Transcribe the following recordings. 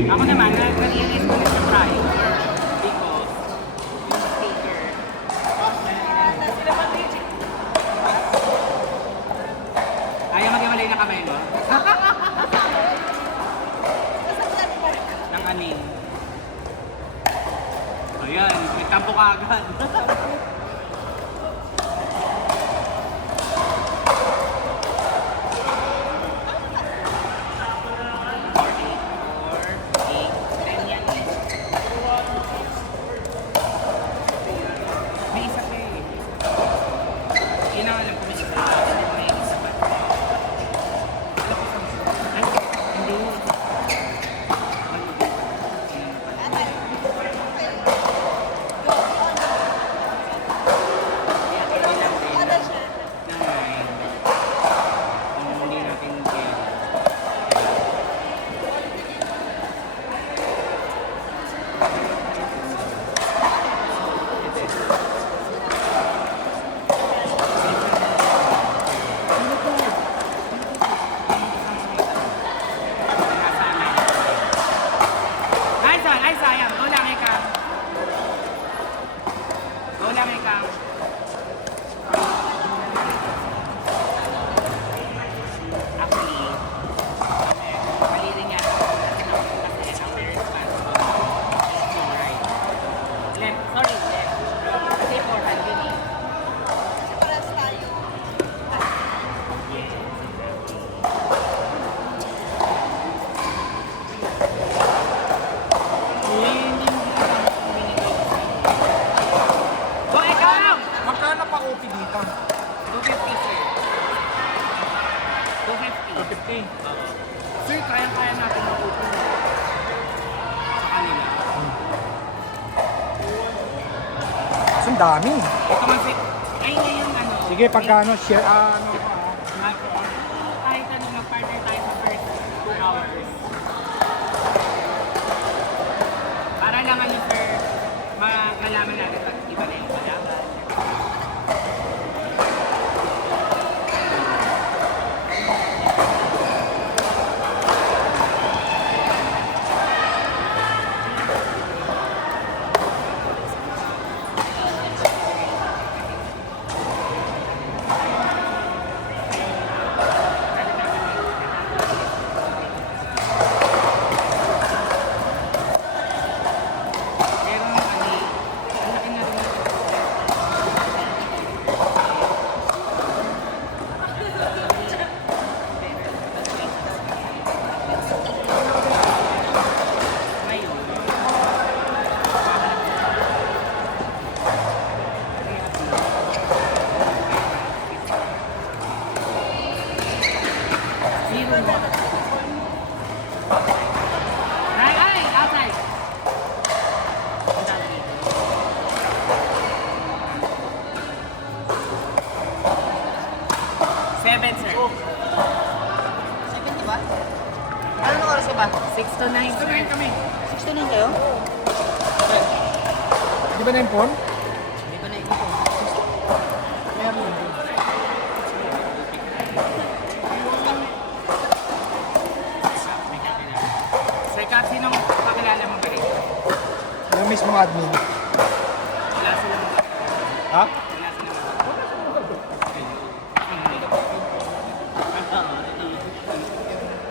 Ako naman, na-realize ko na siya prior because yung sticker. Ayaw mag-iwalay na kamay mo? Ng anin. Ayan, may tampo ka agad. May isa pa eh. Yun ang alam ko may isa pa. May isa pa. Ay, hindi. Ay, sayang. Go lang ikaw. Go lang ikaw. Actually, mali rin yan. Kasi ang parents pass ko. Right. Left. Sorry, left. Kasi important yun eh. Go ikaw! Magkano pa OP dito? 250 sir. 250. 250. Sir, kaya natin mag-open sa kanila. Kasi ang dami. Ito man si... Ay, ngayon ano... Sige, pagkano share, Kahit ano, mag-partner tayo sa first 2 hours. Para lang ano sir, malaman natin pag iba na yung kalaban. Pero ano, ang laki na rin. Ngayon, zero na. Ay, outside! Ang dami dito. Seven, sir. 70 ba? Anong oras ka ba? 6 to 9, sir. Kami. 69 kayo? di ba na yung phone? Hindi ba na-ipon? Meron. Sir, sinong pakilala mo ba rin? Yung mismo admin. Wala silang Ha? wala silang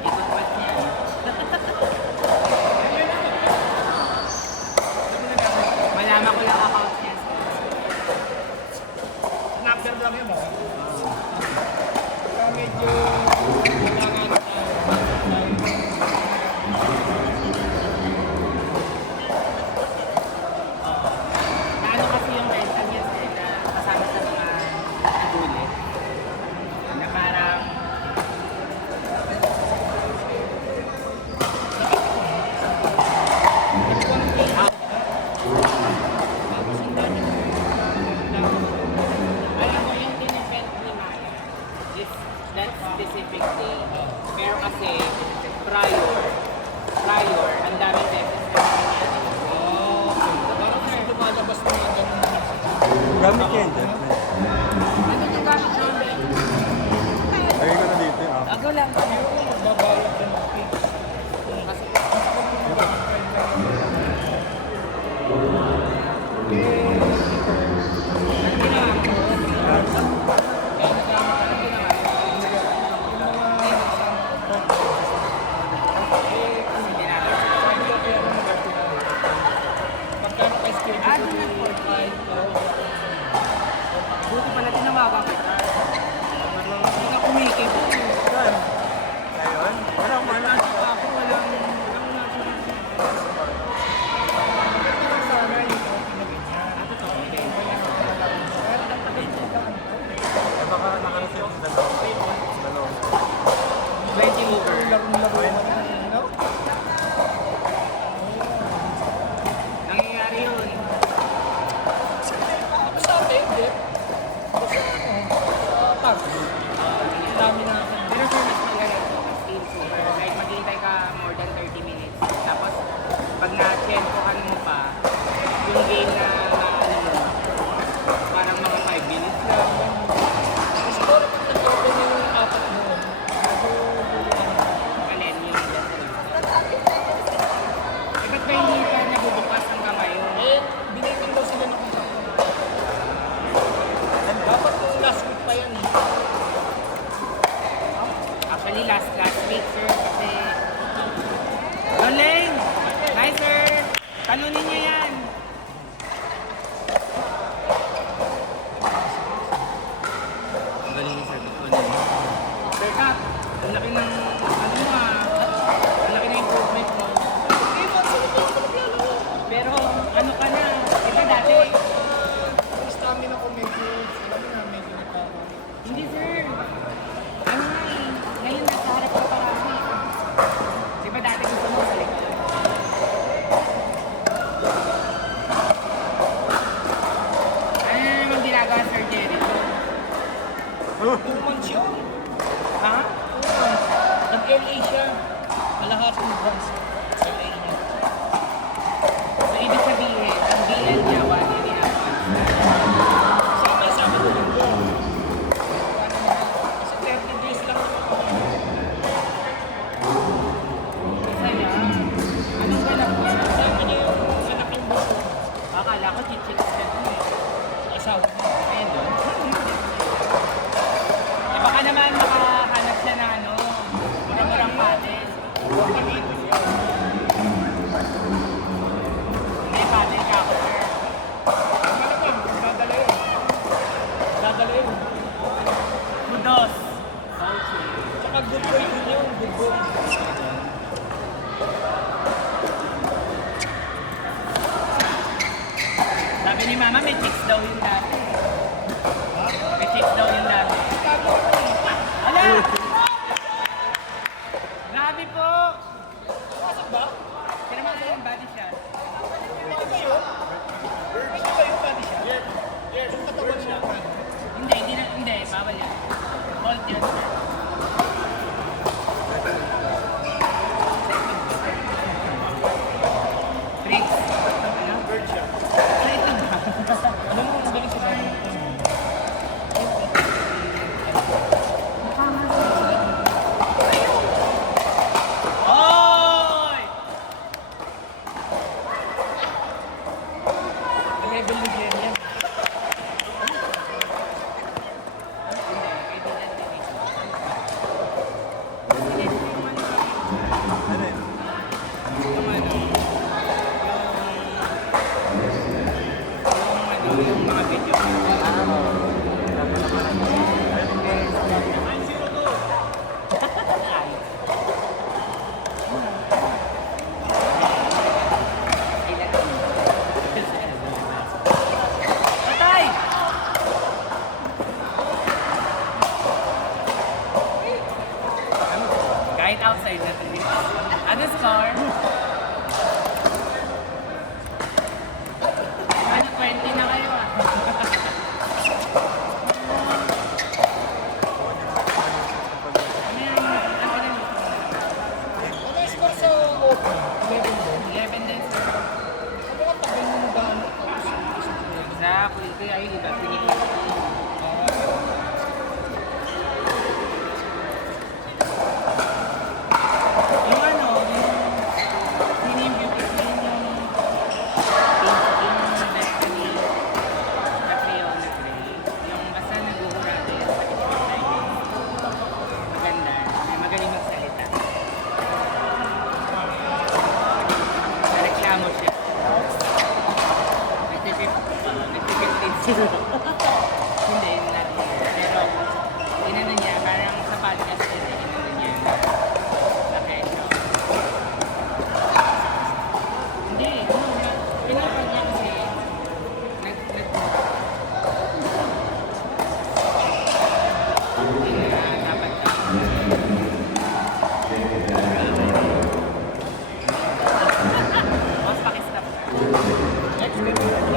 Ikot ba't niya? Malaman ko yung account niya. Snapchat lang yun, oh. Medyo... Naano kasi yung rental niya sir na kasama sa mga nagulit. Na parang alam mo yung tinipent ni Maya is that specific day. Pero kasi prior, ang daming beses na nangyari. Kasi lumalabas na mga ganun. Gamit yan dyan. Ano yung gamit namin? Lagay ko na dito. Ako lang. Magbabalot ng page. Kasi Ito. 20 over. Laro-laro naman, no? Nangyayari yun. Sabi, hindi. Kasi sa tag. Dami na. Pero sir, mas maganda ito as team super. Like, maghihintay ka more than 30 minutes. Tapos, pag na-tempo ka mo pa, yung game na ano mo, parang mga 5 minutes lang. Siguro kung nag-open yung apat mo, Alin yung last one. Eh, ba't ba hindi ka nabubukas hanggang ngayon? eh, binitin daw sila ng dapat kung last week pa yan eh. Actually, last week, sir, kasi... Loleng! Hi, sir! Talunin niyo yan! Ang galing yung sagot ko na yun. Teka, ang laki ng... Ano mo ang laki ng improvement mo. Pero, ano ka na? Diba dati? Yung stamina ko medyo, alam mo na, medyo nagkakaroon. Hindi, sir. Ano nga eh. Ngayon, nasa harap ka parami. Diba dati gusto mo sa likod? Ano na naman ginagawa, Sir Jerry? 2 months yun. Ha? 2 months. Nag-LA siya. Kalahating months. Sa LA niya. So, ibig sabihin, ang BL niya, 1.5 months. Sama-sama ko lang doon. Kasi 30 days lang naman. Saya. Anong ganap mo? Kasama niya yung anak ng buso. Akala ko chichik siya dun eh. Asawa niya. Ayun doon. Eh, baka naman makahanap siya na ano, murang-murang patin. Pag-ito siya. Hindi, patin ka ako, sir. Malamang, dadala yun. Dadala yun. Kudos. Okay. Tsaka good boy din yun. Good boy. Sabi ni Mama, may chicks daw yung dati. May chicks daw yung dati. Ala! Grabe po! Pasok ba? Kaya naman yung body shot. Pwede ba yun? Pwede ba yung body siya? Yes. Yung katawan niya. Hindi, bawal yan. Hold yun. Tricks. Ano? Bird siya. Ano ito ba? Alam mo, ang galing sa body. Oy! Level ni Jerry yan. Hindi, kaibigan din ito. Hindi, yung ano, Ano yun? yung ano, yung mga video. Ay. Patay! Kahit outside na rin. Ano score? Ano, 20 na kayo ah. Ano yan? Ano yan? Ano yung score sa open? 11 din. 11 din, sir. Ano ang tagal mo na daan? Exactly. Kaya yung iba, pinikit. Yung ano, yung in-review ko yun yung Destiny na Cleo na Grey. Yung basta naguhura din sa isang Chinese. Maganda. May magaling magsalita. Nareklamo siya. Nagtipid Hindi, yun lang. Pero, inano niya, parang sa podcast din, inano niya. Sa kesyo. Hindi,